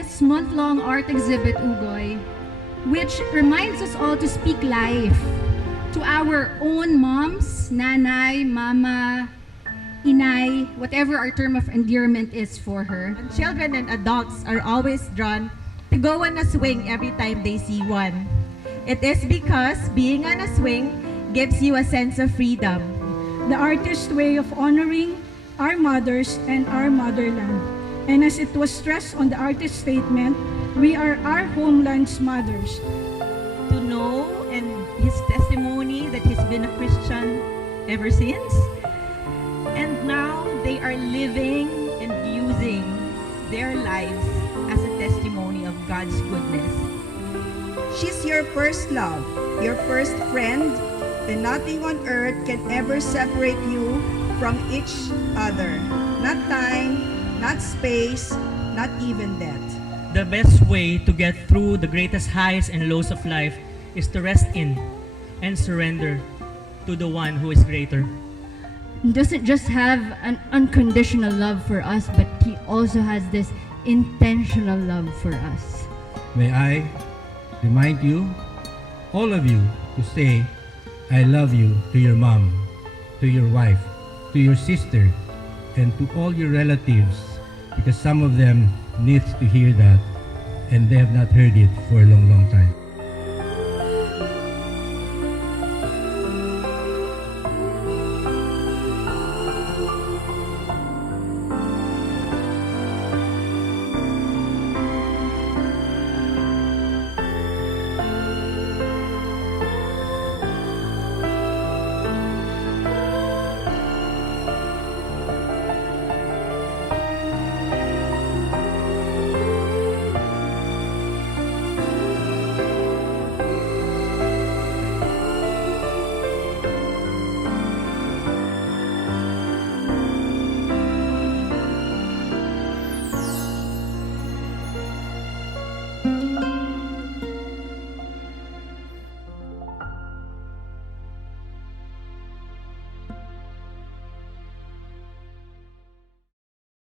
this month-long art exhibit, Ugoy, which reminds us all to speak life to our own moms, nanay, mama, inay, whatever our term of endearment is for her. And children and adults are always drawn to go on a swing every time they see one. It is because being on a swing gives you a sense of freedom. The artist's way of honoring our mothers and our motherland. And as it was stressed on the artist's statement, we are our homeland's mothers. To know and his testimony that he's been a Christian ever since. And now they are living and using their lives as a testimony of God's goodness. She's your first love, your first friend, and nothing on earth can ever separate you from each other. Not time, not space, not even death. The best way to get through the greatest highs and lows of life is to rest in and surrender to the one who is greater. He doesn't just have an unconditional love for us, but he also has this intentional love for us. May I remind you, all of you, to say, I love you to your mom, to your wife, to your sister, and to all your relatives, because some of them need to hear that and they have not heard it for a long, long time.